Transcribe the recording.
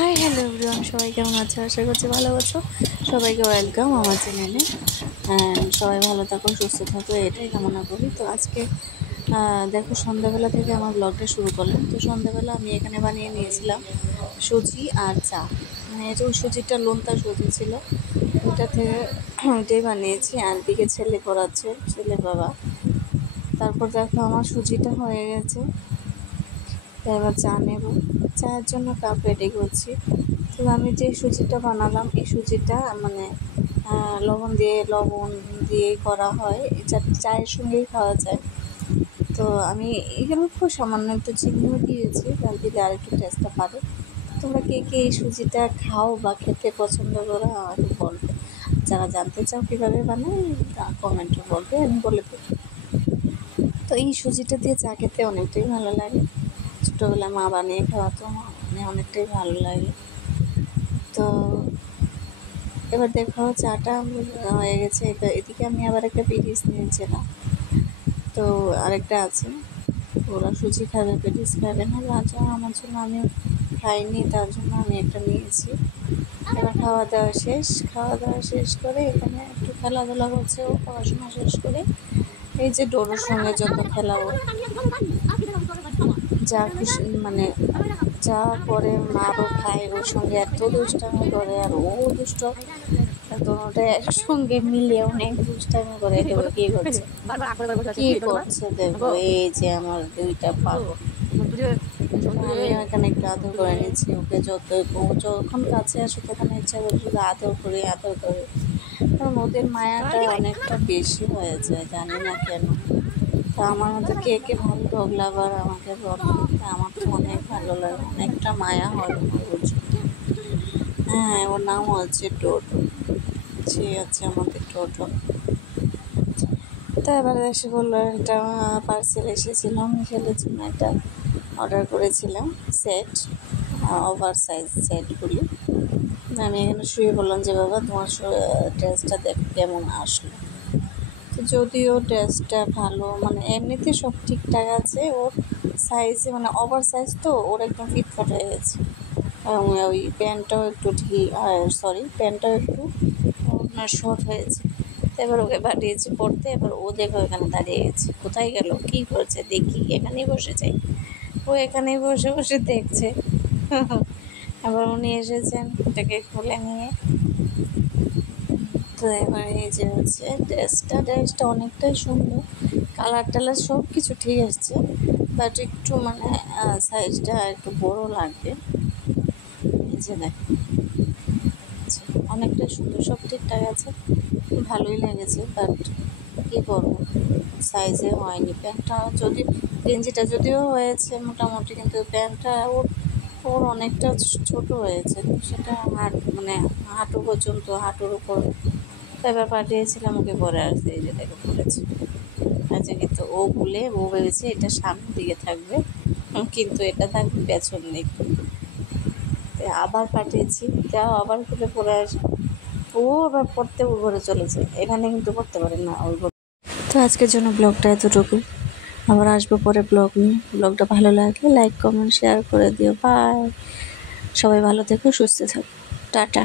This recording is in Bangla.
হাই হ্যালো এভরিওয়ান, সবাই কেমন আছো? আশা করছি ভালো আছো। সবাইকে ওয়েলকাম আমার চ্যানেলে। সবাই ভালো থাকো, সুস্থ থাকো, এটাই কামনা করি। তো আজকে দেখো, সন্ধ্যাবেলা থেকে আমার ব্লগটা শুরু করলাম। তো সন্ধ্যাবেলা আমি এখানে বানিয়ে নিয়েছিলাম সুজি আর চা। মানে এটা ওই সুজিটা লোনতা সুজি ছিল, ওইটা থেকে ওইটাই বানিয়েছি। আর দিকে ছেলে করাচ্ছে, ছেলের বাবা। তারপর দেখো আমার সুজিটা হয়ে গেছে। এবার চা নেব। চায়ের জন্য কাপ রেডি করছি। তো আমি যে সুজিটা বানালাম, এই সুজিটা মানে লবণ দিয়ে করা হয়। এটা চায়ের সঙ্গেই খাওয়া যায়। তো আমি এখানে খুব সামান্য একটু চিনিও দিয়েছি, তার দিলে আর একটু টেস্টটা পাবে। তোমরা কে কে এই সুজিটা খাও বা খেতে পছন্দ করো আমাকে বলবে। যারা জানতে চাও কীভাবে বানাই, তা কমেন্টে বলবে, আমি বলে দেবো। তো এই সুজিটা দিয়ে চা খেতে অনেকটাই ভালো লাগে। ছোটোবেলায় মা বানিয়ে খাওয়াতো, মানে অনেকটাই ভালো লাগে। তো এবার দেখো চাটা হয়ে গেছে। এদিকে আমি আবার একটা পেটিস নিয়েছিলাম। তো আরেকটা আছে, ওরা সুজি খাবে, পেটিস খাবে না, রাজা আমার জন্য আমি খাইনি, তার জন্য আমি একটা নিয়েছি। এবার খাওয়া দাওয়া শেষ করে এখানে একটু খেলাধুলা করছে। ও পড়াশোনা শেষ করে এই যে ডোরোর সঙ্গে যত খেলাবো, যা খুশি মানে যা করে মারও খায়, ওর সঙ্গে এত দুষ্টামি করে। আর ও দুষ্ট, দুটোটা একসঙ্গে মিলে অনেক দুষ্টামি করে। এটা কি করছে দেখো, এই যে আমার দুইটা পাগল। আমি এখানে একটু আদর করে নিচ্ছি ওকে। যখন কাছে আসে তখন ইচ্ছা করে শুধু আদর করি। কারণ ওদের মায়াটা অনেকটা বেশি হয়ে যায়, জানি না কেন। তা আমার মতো কে কে ভালো ডগ লাভার আমাকে বলো। তা আমার তো অনেক ভালো লাগে, অনেকটা মায়া হয় ওর জন্য। হ্যাঁ, ওর নাম হচ্ছে টোটো। সে আছে আমাদের টোটো। তা এবার এসে বললো, একটা পার্সেল এসেছিল, আমি ছেলের জন্য একটা অর্ডার করেছিলাম সেট, ওভার সাইজ সেটগুলি। আমি এখানে শুয়ে বললাম যে বাবা তোমার ড্রেসটা দেখো কেমন আসলো। তো যদিও ড্রেসটা ভালো, মানে এমনিতে সব ঠিকঠাক আছে, ওর সাইজে মানে ওভার সাইজ, তো ওর একদম ফিটফাট হয়ে গেছে। এবং ওই প্যান্টটাও একটু প্যান্টটাও একটু শর্ট হয়েছে। এবার ওকে পাঠিয়েছি পড়তে। এবার ও দেখো এখানে দাঁড়িয়ে গেছে, কোথায় গেল, কী করছে দেখি, এখানেই বসে যাই। ও এখানেই বসে বসে দেখছে। আবার উনি এসেছেন এটাকে খুলে নিয়ে। তো এবার এই যে হচ্ছে ড্রেসটা অনেকটাই সুন্দর, কালার টালার সব কিছু ঠিক আসছে, বাট একটু মানে সাইজটা একটু বড় লাগবে। এই যে দেখো, অনেকটাই সুন্দর, সব ঠিকঠাক আছে, ভালোই লেগেছে। বাট কী করবো, সাইজে হয়নি। প্যান্টটা গেঞ্জিটা যদিও হয়েছে মোটামুটি, কিন্তু প্যান্টটা ওর অনেকটা ছোট হয়েছে। সেটা হাঁটু পর্যন্ত, হাঁটুর উপর। এবার পাঠিয়েছিলাম ওকে পরে আসতে, এই যে দেখো পড়েছে। আচ্ছা, কিন্তু ও ভেবেছে এটা সামনের দিকে থাকবে, কিন্তু এটা থাকবে পেছন দিকে। আবার পাঠিয়েছি, যাও আবার খুলে পরে আসে। ও আবার পড়তে ওর ঘরে চলেছে, এখানে কিন্তু পড়তে পারে না ওর ঘরে। তো আজকের জন্য ব্লগটা এতটুকু। আবার আসবো পরে ব্লগ নিয়ে। ব্লগটা ভালো লাগলে লাইক কমেন্ট শেয়ার করে দিও। বাই, সবাই ভালো থেকো, সুস্থ থাকো, টাটা।